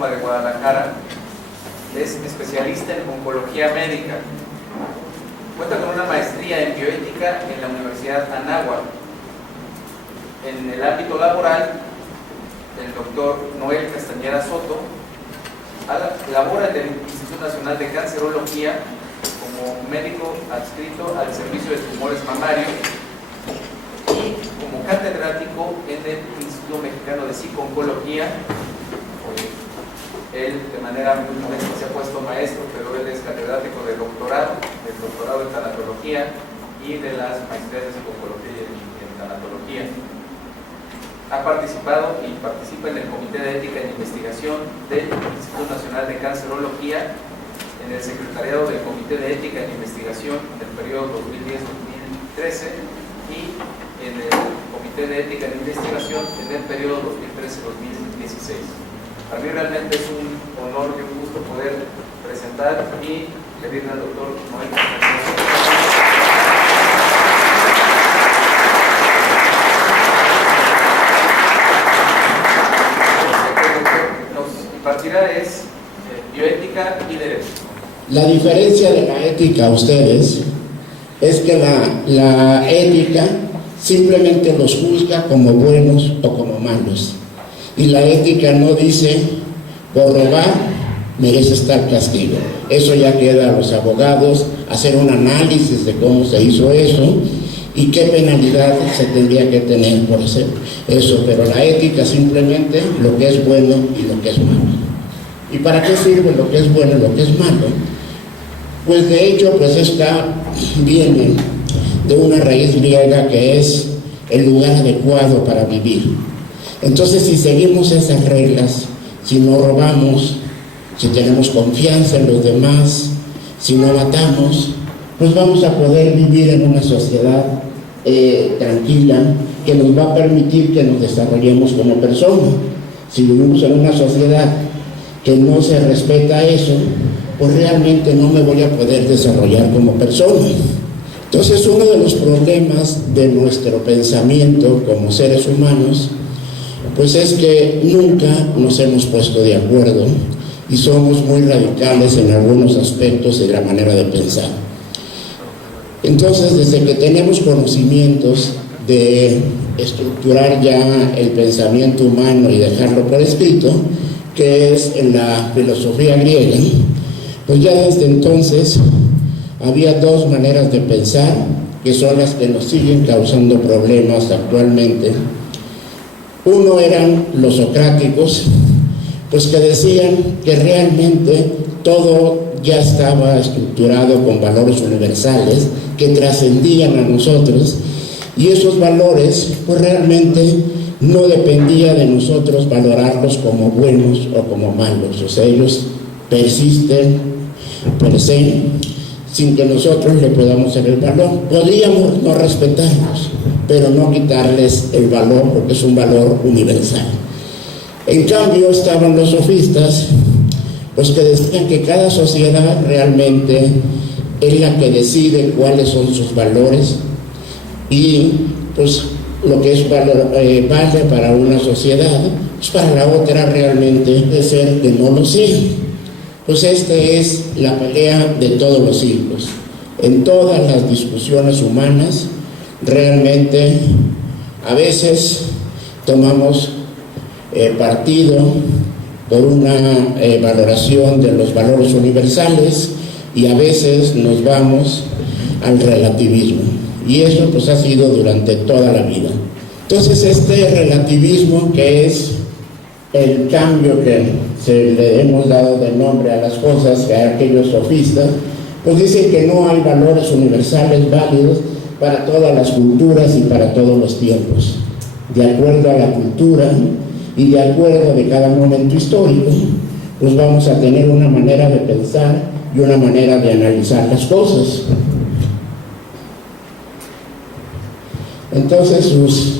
Autónoma de Guadalajara. Es especialista en oncología médica. Cuenta con una maestría en bioética en la Universidad Anáhuac. En el ámbito laboral, el doctor Noel Castañeda Soto labora en el Instituto Nacional de Cancerología como médico adscrito al Servicio de Tumores Mamarios y como catedrático en el Instituto Mexicano de Psico-Oncología. Él de manera muy modesta se ha puesto maestro, pero él es catedrático de doctorado, del doctorado en tanatología y de las maestrías de psicología y en tanatología. Ha participado y participa en el Comité de Ética en Investigación del Instituto Nacional de Cancerología, en el secretariado del Comité de Ética en Investigación del periodo 2010-2013 y en el Comité de Ética en Investigación en el periodo 2013-2016. Para mí realmente es un honor y un gusto poder presentar y pedirle al doctor Noel nos impartirá es bioética y derecho. La diferencia de la ética a ustedes es que la ética simplemente los juzga como buenos o como malos. Y la ética no dice, por robar mereces tal castigo. Eso ya queda a los abogados hacer un análisis de cómo se hizo eso y qué penalidad se tendría que tener por hacer eso. Pero la ética simplemente lo que es bueno y lo que es malo. ¿Y para qué sirve lo que es bueno y lo que es malo? Pues de hecho, pues viene de una raíz griega que es el lugar adecuado para vivir. Entonces, si seguimos esas reglas, si no robamos, si tenemos confianza en los demás, si no matamos, pues vamos a poder vivir en una sociedad tranquila que nos va a permitir que nos desarrollemos como personas. Si vivimos en una sociedad que no se respeta eso, pues realmente no me voy a poder desarrollar como persona. Entonces, uno de los problemas de nuestro pensamiento como seres humanos pues es que nunca nos hemos puesto de acuerdo y somos muy radicales en algunos aspectos de la manera de pensar. Entonces, desde que tenemos conocimientos de estructurar ya el pensamiento humano y dejarlo por escrito, que es en la filosofía griega, pues ya desde entonces había dos maneras de pensar que son las que nos siguen causando problemas actualmente. Uno eran los socráticos, pues que decían que realmente todo ya estaba estructurado con valores universales que trascendían a nosotros, y esos valores pues realmente no dependía de nosotros valorarlos como buenos o como malos. O sea, ellos persisten per se sin que nosotros le podamos dar el valor. Podríamos no respetarlos, pero no quitarles el valor, porque es un valor universal. En cambio estaban los sofistas, pues que decían que cada sociedad realmente es la que decide cuáles son sus valores, y pues lo que es vale para una sociedad, pues para la otra realmente puede ser que no lo sea. Pues esta es la pelea de todos los siglos. En todas las discusiones humanas, realmente a veces tomamos partido por una valoración de los valores universales y a veces nos vamos al relativismo. Y eso pues ha sido durante toda la vida. Entonces este relativismo, que es el cambio que le hemos dado de nombre a las cosas, que a aquellos sofistas, pues dicen que no hay valores universales válidos para todas las culturas y para todos los tiempos. De acuerdo a la cultura y de acuerdo de cada momento histórico, pues vamos a tener una manera de pensar y una manera de analizar las cosas. Entonces sus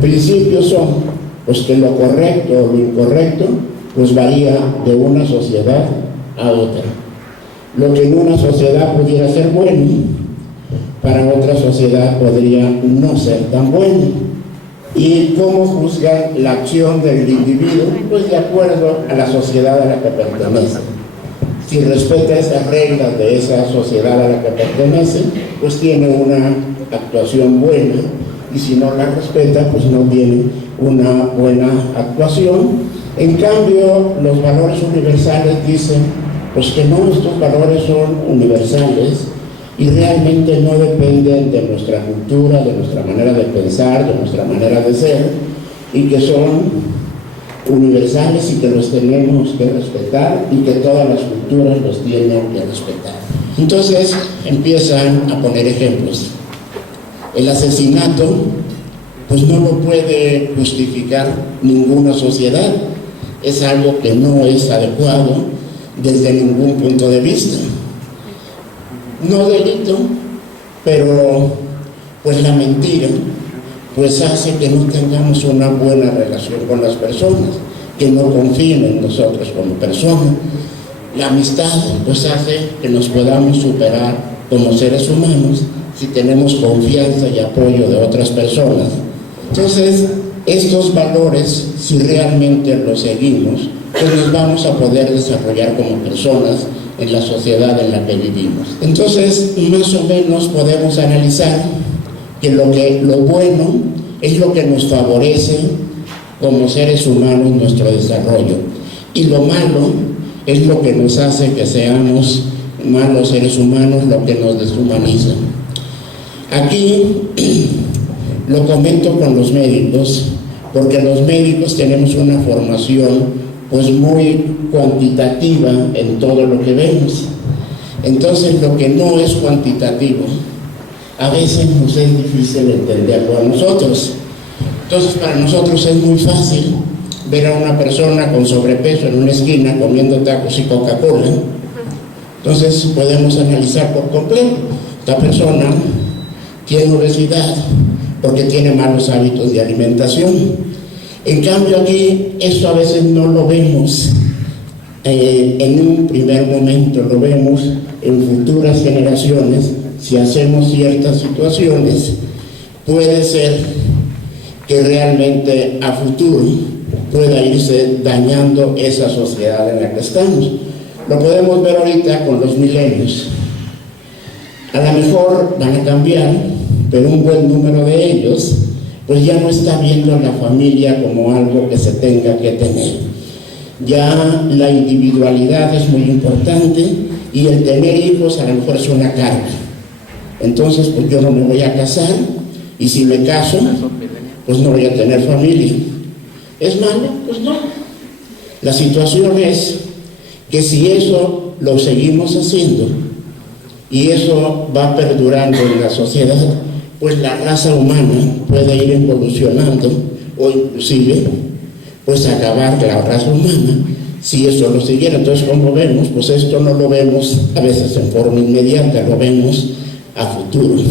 principios son pues que lo correcto o lo incorrecto pues varía de una sociedad a otra. Lo que en una sociedad pudiera ser bueno, para otra sociedad podría no ser tan bueno. ¿Y cómo juzgan la acción del individuo? Pues de acuerdo a la sociedad a la que pertenece. Si respeta esas reglas de esa sociedad a la que pertenece, pues tiene una actuación buena, y si no la respeta, pues no tiene una buena actuación. En cambio, los valores universales dicen pues que no, estos valores son universales y realmente no dependen de nuestra cultura, de nuestra manera de pensar, de nuestra manera de ser, y que son universales y que los tenemos que respetar y que todas las culturas los tienen que respetar. Entonces empiezan a poner ejemplos. El asesinato pues no lo puede justificar ninguna sociedad, es algo que no es adecuado desde ningún punto de vista. No delito, pero pues la mentira pues hace que no tengamos una buena relación con las personas, que no confíen en nosotros como personas. La amistad pues hace que nos podamos superar como seres humanos si tenemos confianza y apoyo de otras personas. Entonces, estos valores, si realmente los seguimos, pues nos vamos a poder desarrollar como personas en la sociedad en la que vivimos. Entonces, más o menos podemos analizar que lo bueno es lo que nos favorece como seres humanos nuestro desarrollo, y lo malo es lo que nos hace que seamos malos seres humanos, lo que nos deshumaniza. Aquí lo comento con los médicos, porque los médicos tenemos una formación pues muy cuantitativa en todo lo que vemos. Entonces lo que no es cuantitativo a veces nos es difícil entenderlo a nosotros. Entonces para nosotros es muy fácil ver a una persona con sobrepeso en una esquina comiendo tacos y Coca-Cola. Entonces podemos analizar por completo. Esta persona tiene obesidad porque tiene malos hábitos de alimentación. En cambio aquí esto a veces no lo vemos en un primer momento, lo vemos en futuras generaciones. Si hacemos ciertas situaciones, puede ser que realmente a futuro pueda irse dañando esa sociedad en la que estamos. Lo podemos ver ahorita con los milenios. A lo mejor van a cambiar, pero un buen número de ellos pues ya no está viendo a la familia como algo que se tenga que tener. Ya la individualidad es muy importante y el tener hijos a lo mejor es una carga. Entonces pues yo no me voy a casar, y si me caso pues no voy a tener familia. ¿Es malo? Pues no. La situación es que si eso lo seguimos haciendo y eso va perdurando en la sociedad, pues la raza humana puede ir evolucionando, o inclusive pues acabar la raza humana si eso lo siguiera. Entonces, como vemos, pues esto no lo vemos a veces en forma inmediata, lo vemos a futuro.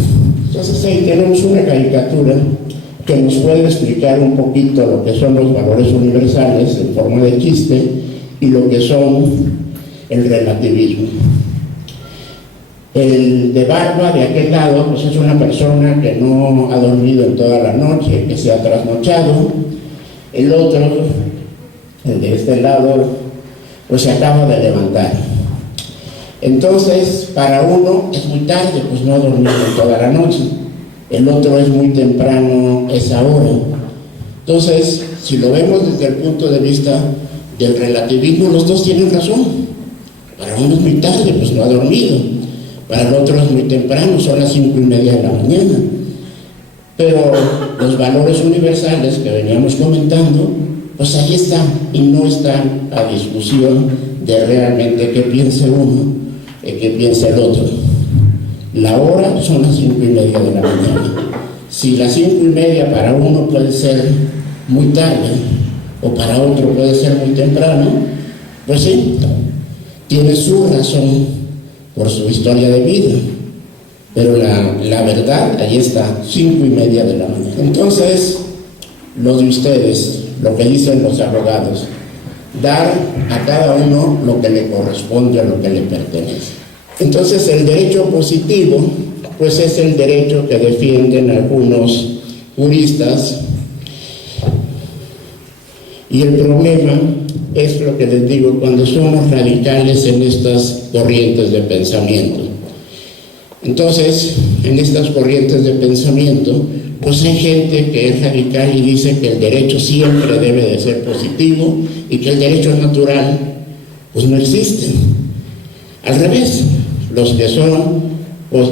Entonces ahí tenemos una caricatura que nos puede explicar un poquito lo que son los valores universales en forma de chiste y lo que son el relativismo. El de barba de aquel lado pues es una persona que no ha dormido en toda la noche, que se ha trasnochado. El otro, el de este lado, pues se acaba de levantar. Entonces para uno es muy tarde, pues no ha dormido en toda la noche. El otro es muy temprano esa hora. Entonces, si lo vemos desde el punto de vista del relativismo, los dos tienen razón. Para uno es muy tarde, pues no ha dormido. Para el otro es muy temprano, son las 5:30 de la mañana. Pero los valores universales que veníamos comentando, pues ahí están, y no están a discusión de realmente qué piense uno y qué piense el otro. La hora son las 5:30 de la mañana. Si las 5:30 para uno puede ser muy tarde, o para otro puede ser muy temprano, pues sí, tiene su razón por su historia de vida, pero la verdad ahí está, 5:30 de la mañana. Entonces, lo de ustedes, lo que dicen los abogados, dar a cada uno lo que le corresponde, a lo que le pertenece. Entonces, el derecho positivo, pues es el derecho que defienden algunos juristas, Y el problema es lo que les digo, cuando somos radicales en estas corrientes de pensamiento. Entonces, en estas corrientes de pensamiento, pues hay gente que es radical y dice que el derecho siempre debe de ser positivo y que el derecho natural, pues no existe. Al revés, los que son pues,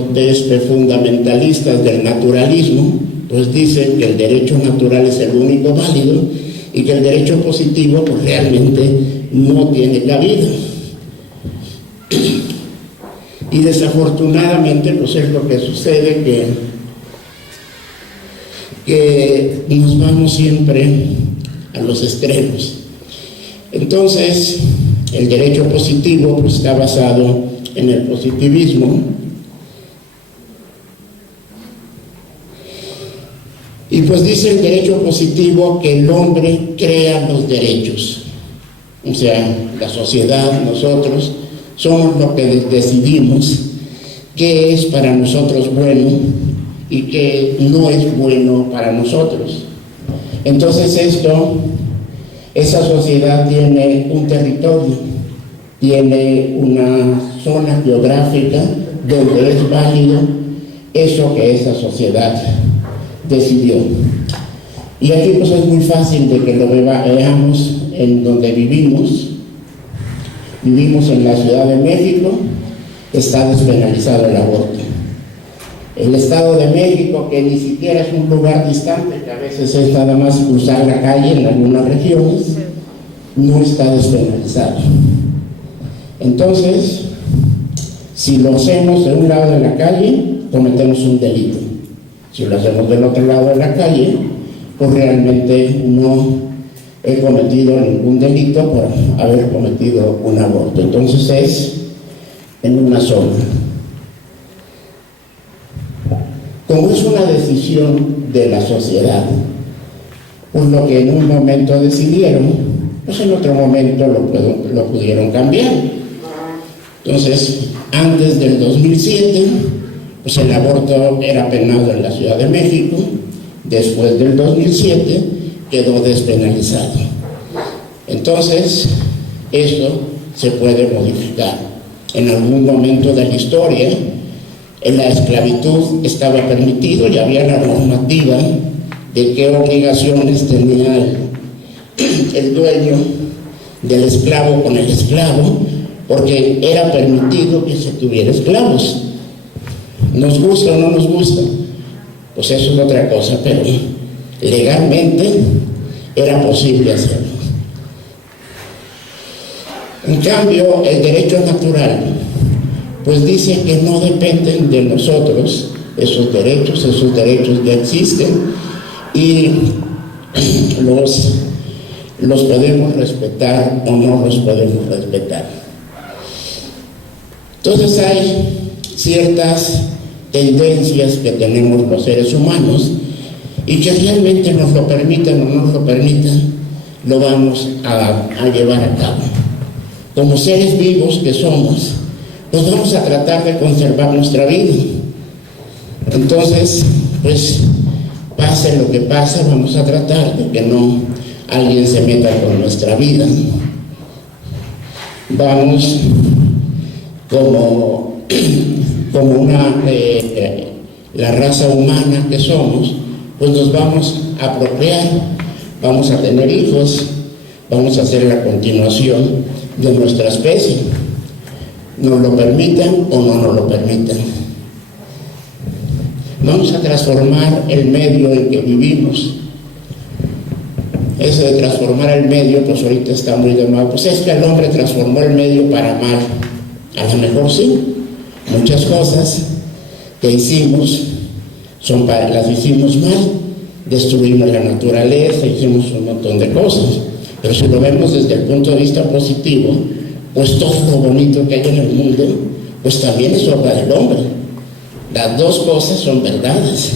fundamentalistas del naturalismo, pues dicen que el derecho natural es el único válido y que el derecho positivo pues realmente no tiene cabida. Y desafortunadamente pues es lo que sucede, que nos vamos siempre a los extremos. Entonces el derecho positivo pues está basado en el positivismo, y pues dice el derecho positivo que el hombre crea los derechos, o sea, la sociedad, nosotros somos los que decidimos qué es para nosotros bueno y qué no es bueno para nosotros. Entonces esa sociedad tiene un territorio, tiene una zona geográfica donde es válido eso que esa sociedad decidió. Y aquí pues es muy fácil de que lo veamos en donde vivimos. Vivimos en la Ciudad de México, está despenalizado el aborto. El Estado de México, que ni siquiera es un lugar distante, que a veces es nada más cruzar la calle en algunas regiones, no está despenalizado. Entonces, si lo hacemos de un lado de la calle, cometemos un delito. Si lo hacemos del otro lado de la calle, pues realmente no he cometido ningún delito por haber cometido un aborto. Entonces es en una zona. Como es una decisión de la sociedad, pues lo que en un momento decidieron, pues en otro momento lo pudieron cambiar. Entonces, antes del 2007, pues el aborto era penado en la Ciudad de México. Después del 2007 quedó despenalizado. Entonces, eso se puede modificar. En algún momento de la historia, en la esclavitud estaba permitido y había la normativa de qué obligaciones tenía el dueño del esclavo con el esclavo, porque era permitido que se tuviera esclavos. ¿Nos gusta o no nos gusta? Pues eso es otra cosa, pero legalmente era posible hacerlo. En cambio, el derecho natural, pues dice que no dependen de nosotros esos derechos ya existen y los podemos respetar o no los podemos respetar. Entonces hay ciertas tendencias que tenemos los seres humanos y que realmente nos lo permitan o no nos lo permitan, lo vamos a llevar a cabo. Como seres vivos que somos, pues vamos a tratar de conservar nuestra vida. Entonces, pues pase lo que pase, vamos a tratar de que no alguien se meta con nuestra vida. Vamos como la raza humana que somos, pues nos vamos a procrear, vamos a tener hijos, vamos a hacer la continuación de nuestra especie, nos lo permitan o no nos lo permitan. Vamos a transformar el medio en que vivimos. Eso de transformar el medio, pues ahorita está muy de moda. Pues es que el hombre transformó el medio para mal. A lo mejor sí, muchas cosas que hicimos las hicimos mal, destruimos la naturaleza, hicimos un montón de cosas. Pero si lo vemos desde el punto de vista positivo, pues todo lo bonito que hay en el mundo, pues también es obra del hombre. Las dos cosas son verdades.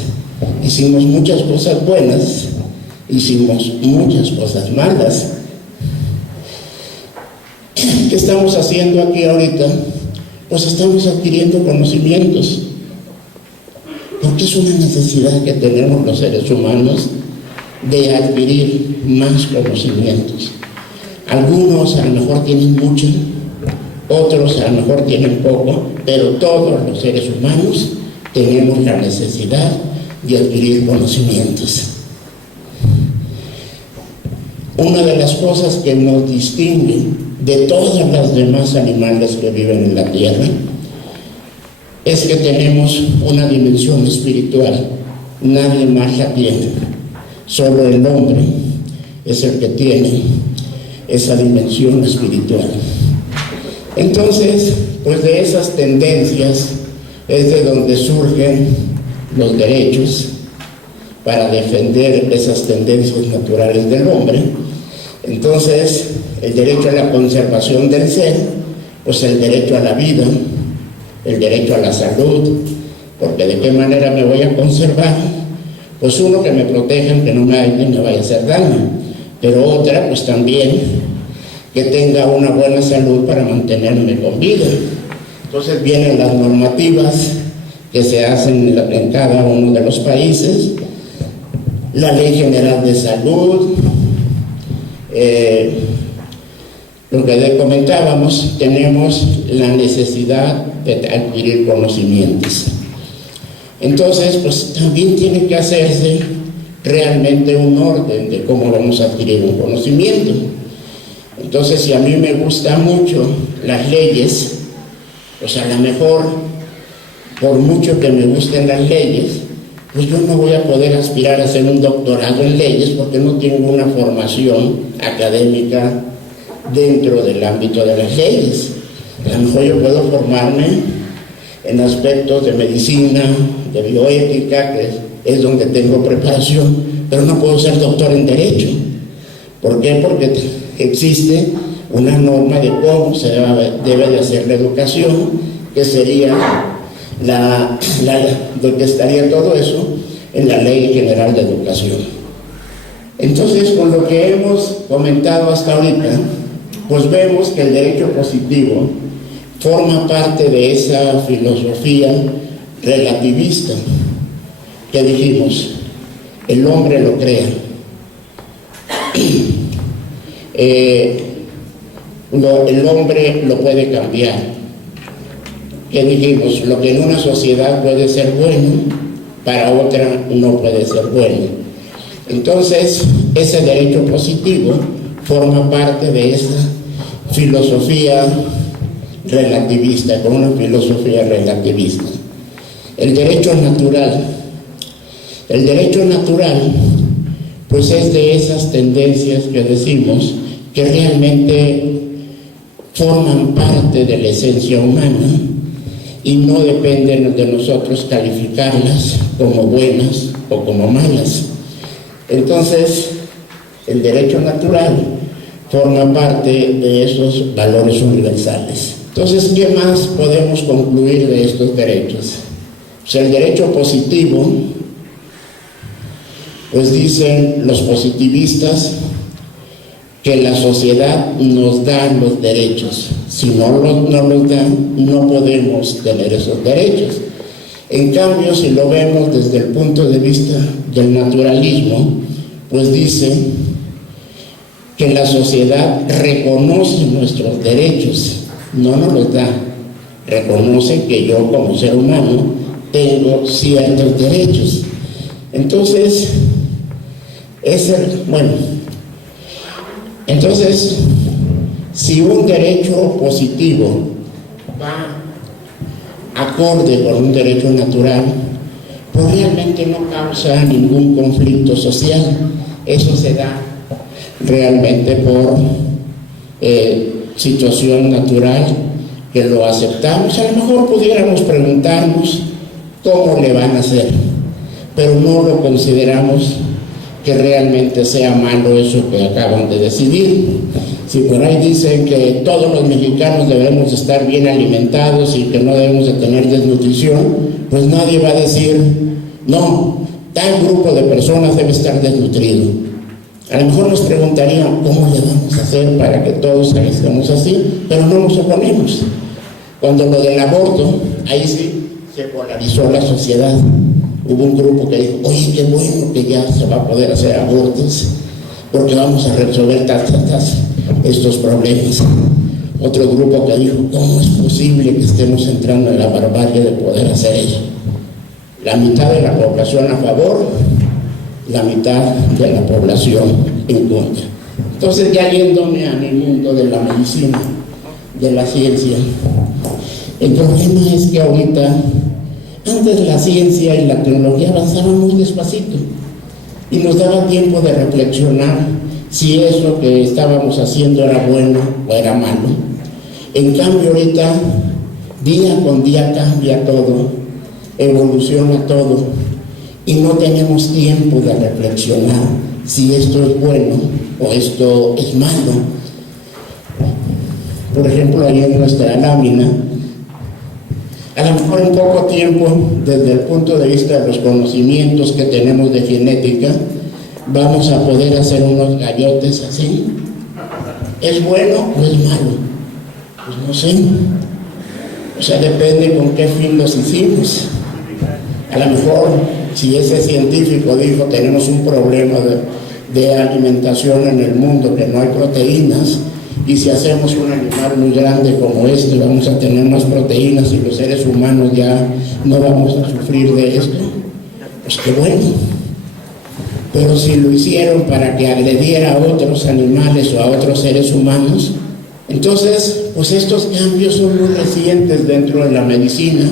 Hicimos muchas cosas buenas, hicimos muchas cosas malas. ¿Qué estamos haciendo aquí ahorita? Pues estamos adquiriendo conocimientos, porque es una necesidad que tenemos los seres humanos de adquirir más conocimientos. Algunos a lo mejor tienen mucho, otros a lo mejor tienen poco, pero todos los seres humanos tenemos la necesidad de adquirir conocimientos. Una de las cosas que nos distinguen de todos los demás animales que viven en la tierra es que tenemos una dimensión espiritual. Nadie más la tiene. Solo el hombre es el que tiene esa dimensión espiritual. Entonces, pues de esas tendencias es de donde surgen los derechos para defender esas tendencias naturales del hombre. Entonces, el derecho a la conservación del ser, pues el derecho a la vida, el derecho a la salud, porque de qué manera me voy a conservar, pues uno, que me protejan, que no me vaya a hacer daño, pero otra, pues también que tenga una buena salud para mantenerme con vida. Entonces vienen las normativas que se hacen en cada uno de los países, la Ley General de Salud, lo que comentábamos, tenemos la necesidad de adquirir conocimientos. Entonces, pues también tiene que hacerse realmente un orden de cómo vamos a adquirir un conocimiento. Entonces, si a mí me gustan mucho las leyes, pues a lo mejor, por mucho que me gusten las leyes, pues yo no voy a poder aspirar a hacer un doctorado en leyes porque no tengo una formación académica dentro del ámbito de las leyes. A lo mejor yo puedo formarme en aspectos de medicina, de bioética, que es donde tengo preparación, pero no puedo ser doctor en Derecho. ¿Por qué? Porque existe una norma de cómo se debe de hacer la educación, que sería lo que estaría todo eso en la Ley General de Educación. Entonces, con lo que hemos comentado hasta ahorita, pues vemos que el derecho positivo forma parte de esa filosofía relativista que dijimos, el hombre lo crea. El hombre lo puede cambiar. Que dijimos, lo que en una sociedad puede ser bueno, para otra no puede ser bueno. Entonces, ese derecho positivo forma parte de esa filosofía relativista, con una filosofía relativista. El derecho natural. El derecho natural, pues es de esas tendencias que decimos que realmente forman parte de la esencia humana y no dependen de nosotros calificarlas como buenas o como malas. Entonces, el derecho natural forma parte de esos valores universales. Entonces, ¿qué más podemos concluir de estos derechos? Pues el derecho positivo, pues dicen los positivistas que la sociedad nos da los derechos. Si no los da, no podemos tener esos derechos. En cambio, si lo vemos desde el punto de vista del naturalismo, pues dicen que la sociedad reconoce nuestros derechos, no nos los da, reconoce que yo como ser humano tengo ciertos derechos. Entonces, si un derecho positivo va acorde con un derecho natural, pues realmente no causa ningún conflicto social. Eso se da realmente por situación natural, que lo aceptamos. A lo mejor pudiéramos preguntarnos cómo le van a hacer, pero no lo consideramos que realmente sea malo eso que acaban de decidir. Si por ahí dicen que todos los mexicanos debemos estar bien alimentados y que no debemos de tener desnutrición, pues nadie va a decir, no, tal grupo de personas debe estar desnutrido. A lo mejor nos preguntarían, ¿cómo le vamos a hacer para que todos estemos así? Pero no nos oponemos. Cuando lo del aborto, ahí sí se polarizó la sociedad. Hubo un grupo que dijo, oye, qué bueno que ya se va a poder hacer abortos, porque vamos a resolver estos problemas. Otro grupo que dijo, ¿cómo es posible que estemos entrando en la barbarie de poder hacer eso? La mitad de la población a favor, la mitad de la población en contra. Entonces, ya yéndome a mi mundo de la medicina, de la ciencia, el problema es que ahorita, antes la ciencia y la tecnología avanzaban muy despacito y nos daba tiempo de reflexionar si eso que estábamos haciendo era bueno o era malo. En cambio, ahorita, día con día cambia todo, evoluciona todo, y no tenemos tiempo de reflexionar si esto es bueno o esto es malo. Por ejemplo, ahí en nuestra lámina, a lo mejor en poco tiempo, desde el punto de vista de los conocimientos que tenemos de genética, vamos a poder hacer unos gallotes así. ¿Es bueno o es malo? Pues no sé. O sea, depende con qué fin los hicimos. A lo mejor, si ese científico dijo tenemos un problema de alimentación en el mundo, que no hay proteínas, y si hacemos un animal muy grande como este, vamos a tener más proteínas y los seres humanos ya no vamos a sufrir de esto, pues qué bueno. Pero si lo hicieron para que agrediera a otros animales o a otros seres humanos, entonces, pues estos cambios son muy recientes dentro de la medicina.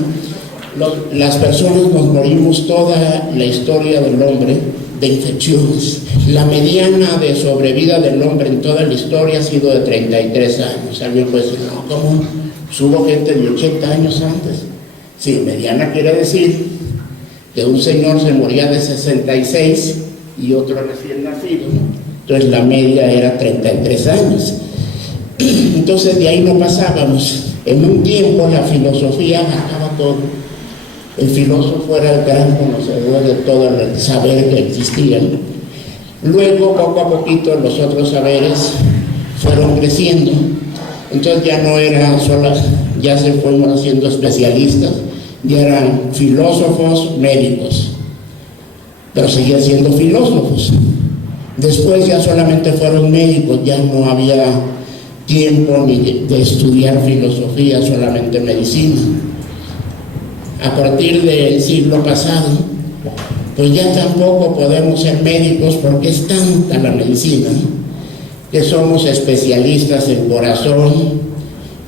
Las personas nos morimos toda la historia del hombre de infecciones. La mediana de sobrevida del hombre en toda la historia ha sido de 33 años. Alguien puede decir, no, ¿cómo? Hubo gente de 80 años antes. Sí, mediana quiere decir que un señor se moría de 66 y otro recién nacido, ¿no? Entonces la media era 33 años. Entonces de ahí no pasábamos. En un tiempo la filosofía acaba todo. El filósofo era el gran conocedor de todo el saber que existía. Luego, poco a poquito, los otros saberes fueron creciendo. Entonces ya no era solo, ya se fueron haciendo especialistas, ya eran filósofos médicos, pero seguían siendo filósofos. Después ya solamente fueron médicos, ya no había tiempo ni de estudiar filosofía, solamente medicina. A partir del siglo pasado, pues ya tampoco podemos ser médicos porque es tanta la medicina que somos especialistas en corazón,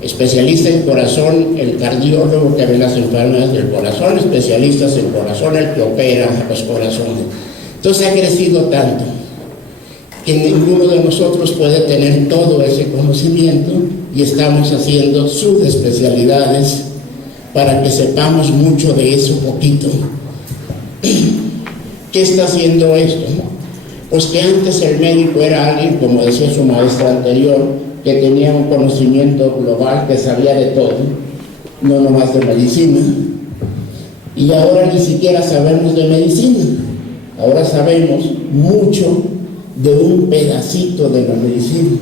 especialista en corazón, el cardiólogo que ve las enfermedades del corazón, especialistas en corazón, el que opera los corazones. Entonces ha crecido tanto que ninguno de nosotros puede tener todo ese conocimiento y estamos haciendo subespecialidades para que sepamos mucho de eso poquito. ¿Qué está haciendo esto? Pues que antes el médico era alguien, como decía su maestra anterior, que tenía un conocimiento global, que sabía de todo, no nomás de medicina, y ahora ni siquiera sabemos de medicina, ahora sabemos mucho de un pedacito de la medicina.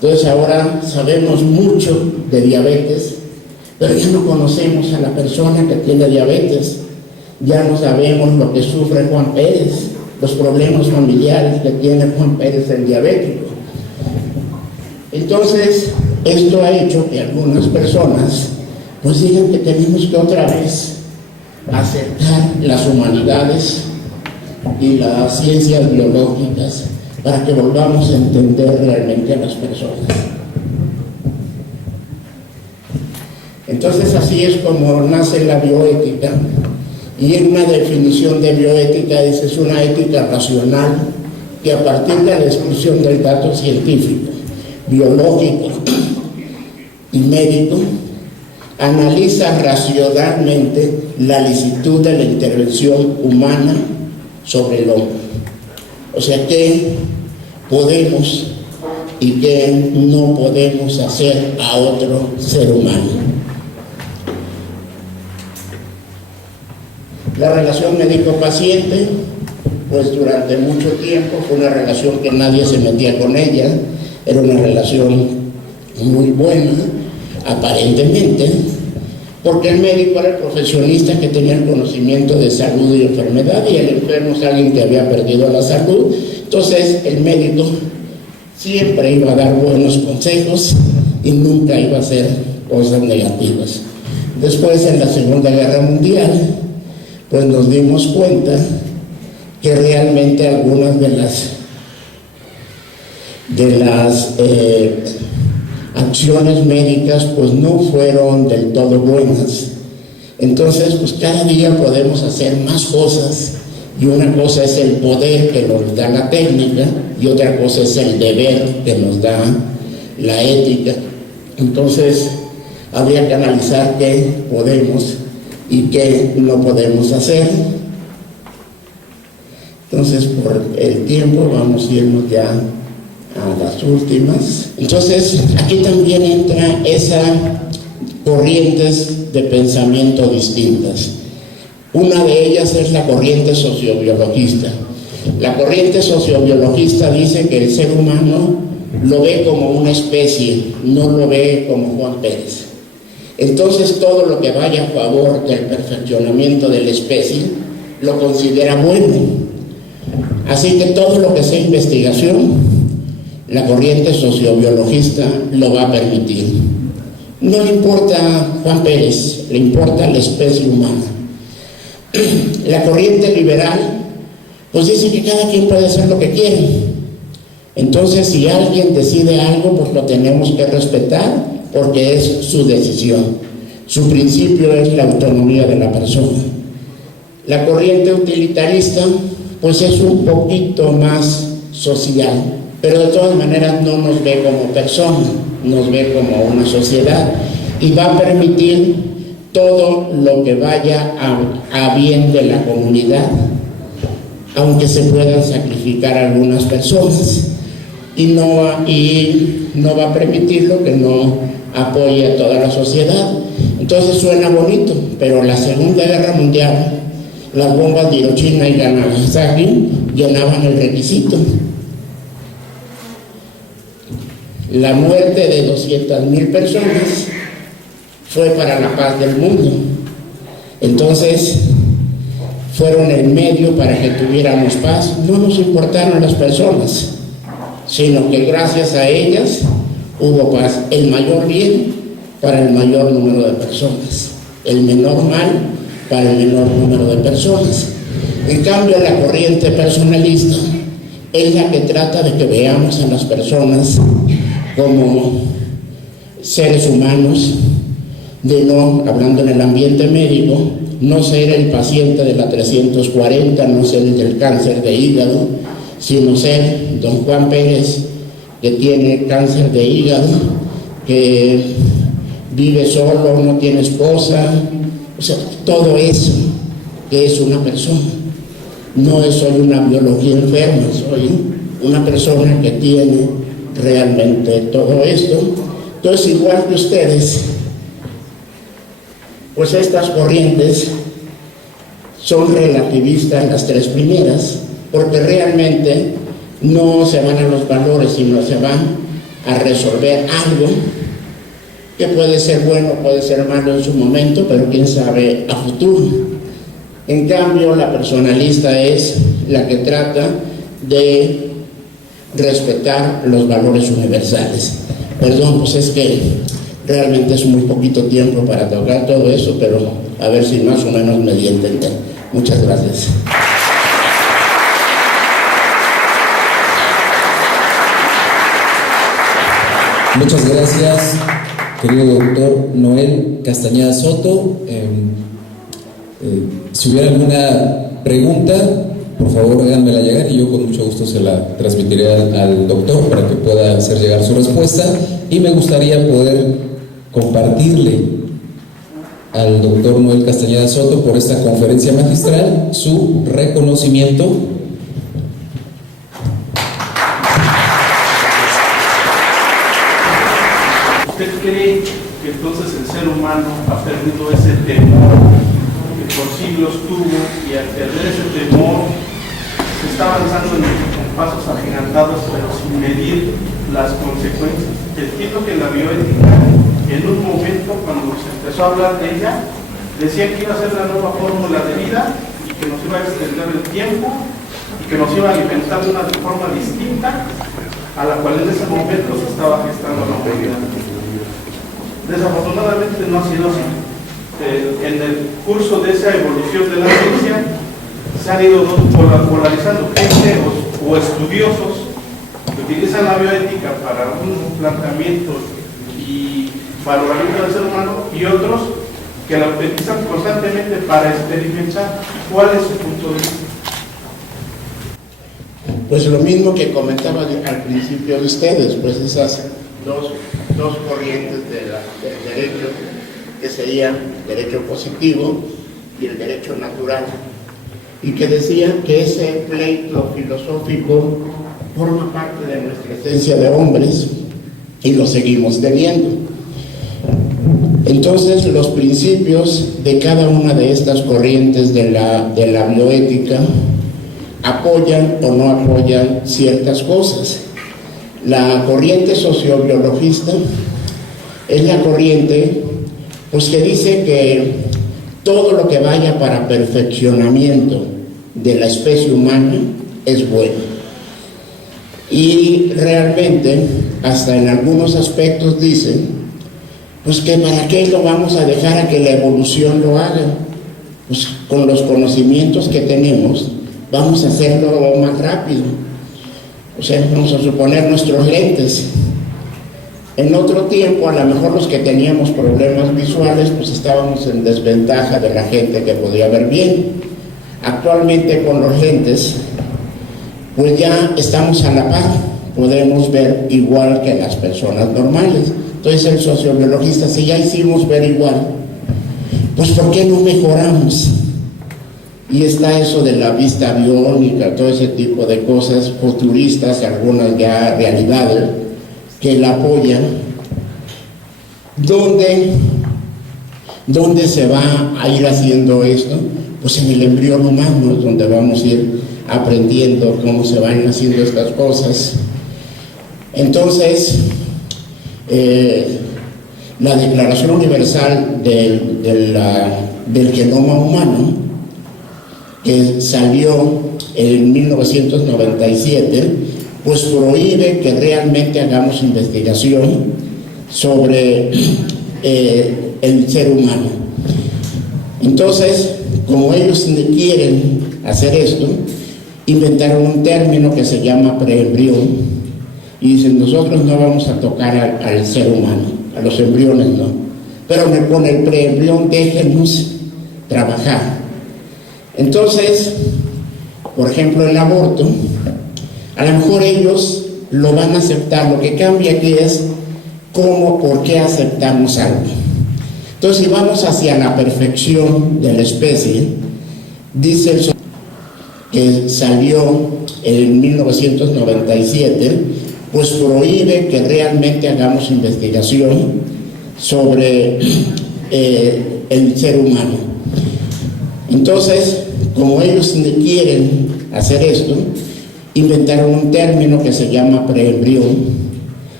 Entonces ahora sabemos mucho de diabetes, pero ya no conocemos a la persona que tiene diabetes, ya no sabemos lo que sufre Juan Pérez, los problemas familiares que tiene Juan Pérez el diabético. Entonces, esto ha hecho que algunas personas pues digan que tenemos que otra vez acercar las humanidades y las ciencias biológicas para que volvamos a entender realmente a las personas. Entonces así es como nace la bioética, y en una definición de bioética dice es una ética racional que a partir de la exclusión del dato científico, biológico y médico analiza racionalmente la licitud de la intervención humana sobre el hombre. O sea, qué podemos y qué no podemos hacer a otro ser humano. La relación médico-paciente, pues durante mucho tiempo fue una relación que nadie se metía con ella, era una relación muy buena, aparentemente, porque el médico era el profesionista que tenía el conocimiento de salud y enfermedad, y el enfermo es alguien que había perdido la salud. Entonces el médico siempre iba a dar buenos consejos y nunca iba a hacer cosas negativas. Después, en la Segunda Guerra Mundial, pues nos dimos cuenta que realmente algunas de las acciones médicas pues no fueron del todo buenas. Entonces, pues cada día podemos hacer más cosas, y una cosa es el poder que nos da la técnica y otra cosa es el deber que nos da la ética. Entonces habría que analizar qué podemos y qué no podemos hacer. Entonces, por el tiempo vamos a irnos ya a las últimas. Entonces aquí también entra esas corrientes de pensamiento distintas. Una de ellas es la corriente sociobiologista. La corriente sociobiologista dice que el ser humano lo ve como una especie, no lo ve como Juan Pérez. Entonces todo lo que vaya a favor del perfeccionamiento de la especie lo considera bueno. Así que todo lo que sea investigación, la corriente sociobiologista lo va a permitir. No le importa Juan Pérez, le importa la especie humana. La corriente liberal pues dice que cada quien puede hacer lo que quiere. Entonces, si alguien decide algo, pues lo tenemos que respetar porque es su decisión. Su principio es la autonomía de la persona. La corriente utilitarista pues es un poquito más social, pero de todas maneras no nos ve como persona, nos ve como una sociedad, y va a permitir todo lo que vaya a bien de la comunidad, aunque se puedan sacrificar algunas personas, y no va a permitir lo que no apoye a toda la sociedad. Entonces suena bonito, pero la Segunda Guerra Mundial, las bombas de Hiroshima y Nagasaki llenaban el requisito. La muerte de 200,000 personas fue para la paz del mundo. Entonces fueron el medio para que tuviéramos paz. No nos importaron las personas, sino que gracias a ellas hubo paz. El mayor bien para el mayor número de personas, el menor mal para el menor número de personas. En cambio, la corriente personalista es la que trata de que veamos a las personas como seres humanos, de no, hablando en el ambiente médico, no ser el paciente de la 340, no ser el del cáncer de hígado, sino ser don Juan Pérez, que tiene cáncer de hígado, que vive solo, no tiene esposa, o sea, todo eso que es una persona. No soy una biología enferma, soy una persona que tiene realmente todo esto. Entonces, igual que ustedes, pues estas corrientes son relativistas, las tres primeras, porque realmente no se van a los valores, sino se van a resolver algo que puede ser bueno, puede ser malo en su momento, pero quién sabe a futuro. En cambio, la personalista es la que trata de respetar los valores universales. Perdón, pues es que realmente es muy poquito tiempo para tocar todo eso, pero a ver si más o menos me di a entender. Muchas gracias. Muchas gracias, querido doctor Noel Castañeda Soto. Si hubiera alguna pregunta, por favor háganmela llegar y yo con mucho gusto se la transmitiré al doctor para que pueda hacer llegar su respuesta. Y me gustaría poder compartirle al doctor Noel Castañeda Soto por esta conferencia magistral su reconocimiento. ¿Usted cree que entonces el ser humano ha perdido ese temor que por siglos tuvo, y al perder ese temor se está avanzando con pasos agigantados pero sin medir las consecuencias? Entiendo que la bioética, en un momento cuando se empezó empezó a hablar de ella, decía que iba a ser la nueva fórmula de vida y que nos iba a extender el tiempo y que nos iba a alimentar de una forma distinta a la cual en ese momento se estaba gestando la humanidad. Desafortunadamente no ha sido así. En el curso de esa evolución de la ciencia se han ido polarizando gente o estudiosos que utilizan la bioética para un planteamiento y valoramiento del ser humano, y otros que la utilizan constantemente para experimentar cuál es su punto de vista. Pues lo mismo que comentaba al principio de ustedes, pues esas dos corrientes del derecho, que serían el derecho positivo y el derecho natural, y que decían que ese pleito filosófico forma parte de nuestra esencia de hombres y lo seguimos teniendo. Entonces, los principios de cada una de estas corrientes de la bioética apoyan o no apoyan ciertas cosas. La corriente sociobiologista es la corriente pues que dice que todo lo que vaya para perfeccionamiento de la especie humana es bueno. Y realmente, hasta en algunos aspectos dicen, pues que para qué lo vamos a dejar a que la evolución lo haga. Pues con los conocimientos que tenemos, vamos a hacerlo más rápido. O sea, vamos a suponer nuestros lentes. En otro tiempo, a lo mejor los que teníamos problemas visuales, pues estábamos en desventaja de la gente que podía ver bien. Actualmente con los lentes, pues ya estamos a la par, podemos ver igual que las personas normales. Entonces el sociobiologista, si ya hicimos ver igual, pues ¿por qué no mejoramos? Y está eso de la vista biónica, todo ese tipo de cosas futuristas, algunas ya realidades, que la apoyan. ¿Dónde se va a ir haciendo esto? Pues en el embrión humano, es donde vamos a ir aprendiendo cómo se van haciendo estas cosas. Entonces, la Declaración Universal del Genoma Humano, que salió en 1997, pues prohíbe que realmente hagamos investigación sobre el ser humano. Entonces, como ellos quieren hacer esto, inventaron un término que se llama preembrión, y dicen, nosotros no vamos a tocar al ser humano, a los embriones no, pero con el preembrión déjenos trabajar. Entonces, por ejemplo, el aborto, a lo mejor ellos lo van a aceptar, lo que cambia aquí es cómo, por qué aceptamos algo. Entonces, si vamos hacia la perfección de la especie, dice el que salió en 1997, pues prohíbe que realmente hagamos investigación sobre el ser humano. Entonces, como ellos quieren hacer esto, inventaron un término que se llama preembrión,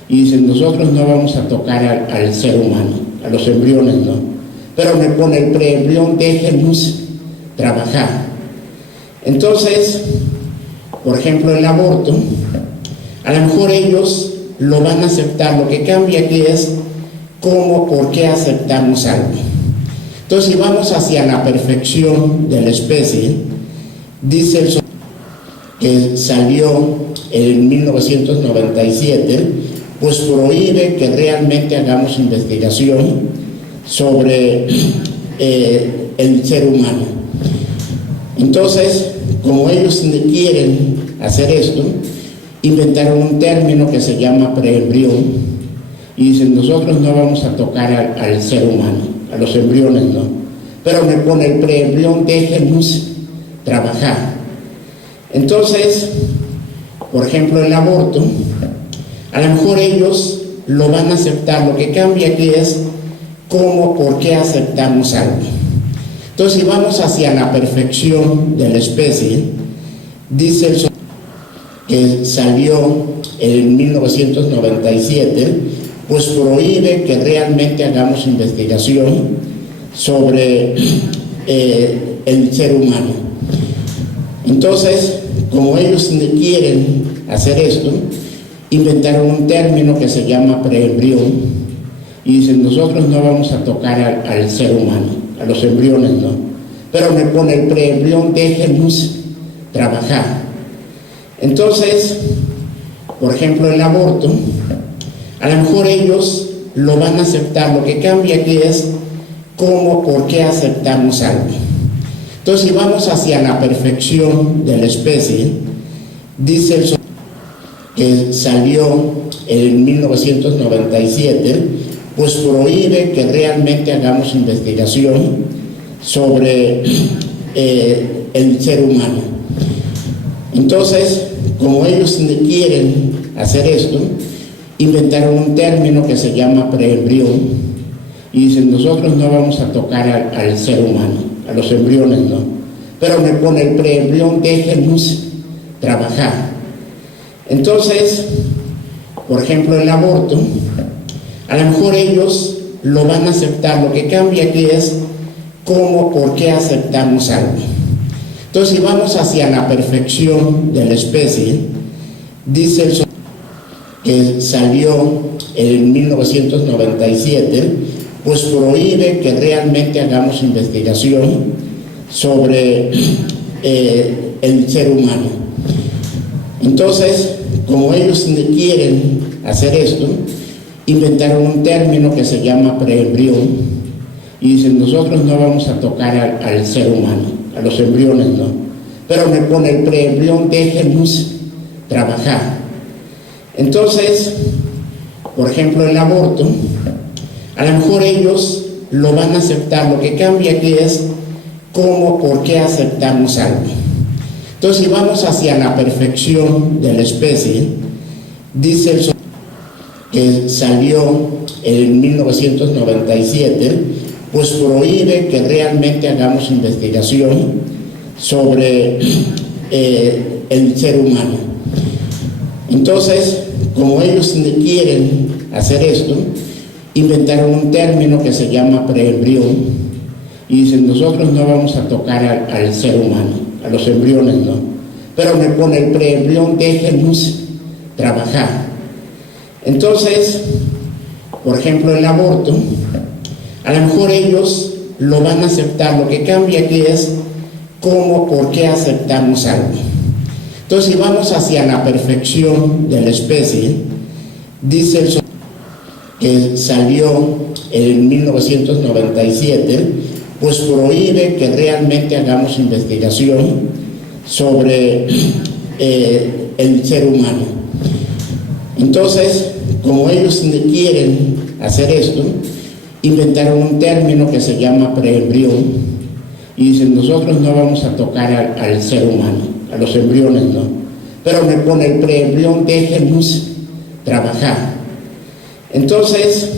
y dicen, nosotros no vamos a tocar al ser humano, a los embriones no, pero con el preembrión déjenos trabajar. Entonces, por ejemplo, el aborto, a lo mejor ellos lo van a aceptar, lo que cambia aquí es cómo, por qué aceptamos algo. Entonces, si vamos hacia la perfección de la especie, dice el que salió en 1997, pues prohíbe que realmente hagamos investigación sobre el ser humano. Entonces, como ellos quieren hacer esto, inventaron un término que se llama preembrión, y dicen, nosotros no vamos a tocar al ser humano, a los embriones no, pero con el preembrión déjenos trabajar. Entonces, por ejemplo, el aborto, a lo mejor ellos lo van a aceptar, lo que cambia aquí es cómo, por qué aceptamos algo. Entonces, si vamos hacia la perfección de la especie, dice el que salió en 1997, pues prohíbe que realmente hagamos investigación sobre el ser humano. Entonces, como ellos quieren hacer esto, inventaron un término que se llama preembrión y dicen, nosotros no vamos a tocar al ser humano, a los embriones no, pero con el preembrión déjenos trabajar. Entonces, por ejemplo, el aborto, a lo mejor ellos lo van a aceptar. Lo que cambia aquí es cómo, por qué aceptamos algo. Entonces, si vamos hacia la perfección de la especie, dice el que salió en 1997, pues prohíbe que realmente hagamos investigación sobre el ser humano. Entonces, como ellos quieren hacer esto, inventaron un término que se llama preembrión y dicen, nosotros no vamos a tocar al ser humano, a los embriones no, pero con el preembrión déjenos trabajar. Entonces, por ejemplo, el aborto, a lo mejor ellos lo van a aceptar. Lo que cambia aquí es cómo, por qué aceptamos algo. Entonces, si vamos hacia la perfección de la especie, dice el que salió en 1997, pues prohíbe que realmente hagamos investigación sobre el ser humano. Entonces, como ellos quieren hacer esto, inventaron un término que se llama preembrión y dicen, nosotros no vamos a tocar al ser humano, a los embriones no, pero con el preembrión déjenos trabajar. Entonces, por ejemplo, el aborto, a lo mejor ellos lo van a aceptar. Lo que cambia aquí es cómo, por qué aceptamos algo. Entonces, si vamos hacia la perfección de la especie, dice el que salió en 1997, pues prohíbe que realmente hagamos investigación sobre el ser humano. Entonces, como ellos quieren hacer esto, inventaron un término que se llama preembrión y dicen, nosotros no vamos a tocar al ser humano, a los embriones no, pero con el preembrión déjenos trabajar. Entonces, por ejemplo, el aborto, a lo mejor ellos lo van a aceptar. Lo que cambia aquí es cómo, por qué aceptamos algo. Entonces, si vamos hacia la perfección de la especie, dice el que salió en 1997, pues prohíbe que realmente hagamos investigación sobre el ser humano. Entonces, como ellos quieren hacer esto, inventaron un término que se llama preembrión y dicen, nosotros no vamos a tocar al ser humano, a los embriones no, pero con el preembrión déjenos trabajar. Entonces,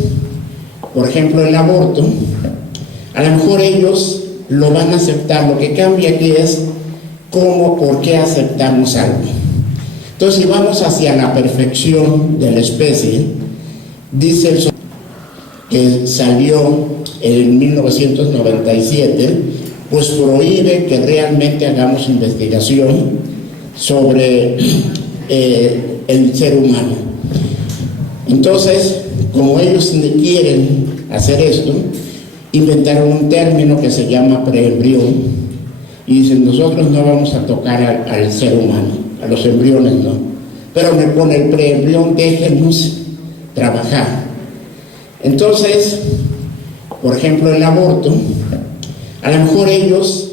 por ejemplo, el aborto, a lo mejor ellos lo van a aceptar. Lo que cambia aquí es cómo, por qué aceptamos algo. Entonces, si vamos hacia la perfección de la especie, dice el que salió en 1997, pues prohíbe que realmente hagamos investigación sobre el ser humano. Entonces, como ellos quieren hacer esto, inventaron un término que se llama preembrión y dicen, nosotros no vamos a tocar al ser humano, a los embriones no, pero con el preembrión déjenos trabajar. Entonces, por ejemplo, el aborto, a lo mejor ellos